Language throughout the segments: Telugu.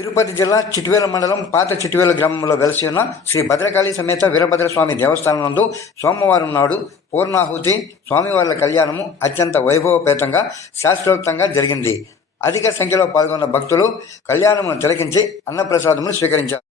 తిరుపతి జిల్లా చిట్వేల మండలం పాత చిట్వేల గ్రామంలో వెలసి ఉన్న శ్రీ భద్రకాళి సమేత వీరభద్రస్వామి దేవస్థానం నందు సోమవారం నాడు పూర్ణాహుతి స్వామివార్ల కళ్యాణము అత్యంత వైభవపేతంగా శాస్త్రోక్తంగా జరిగింది. అధిక సంఖ్యలో పాల్గొన్న భక్తులు కళ్యాణమును తిలకించి అన్నప్రసాదమును స్వీకరించారు.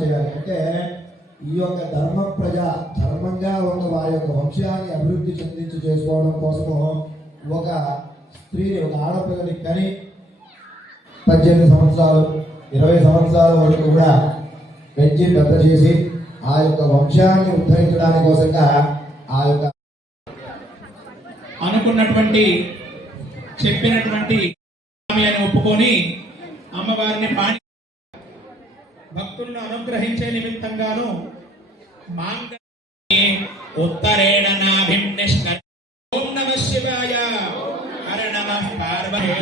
చేయాలంటే ఈ యొక్క ధర్మంగా ఉన్న వారి యొక్క వంశాన్ని అభివృద్ధి చెందించి చేసుకోవడం కోసము ఒక స్త్రీని ఒక ఆడపిల్లని కని 18 సంవత్సరాలు 20 సంవత్సరాల వరకు కూడా పెంచి పెద్ద చేసి ఆ యొక్క వంశాన్ని ఉద్ధరించడానికి కోసంగా ఆ యొక్క అనుకున్నటువంటి చెప్పినటువంటి ఒప్పుకొని అమ్మవారిని భక్తులను అనుగ్రహించే నిమిత్తంగాను ఉత్తరేణ నాభిం నిష్కర్ ఓం నమః శివాయ హర నమః పార్వతీ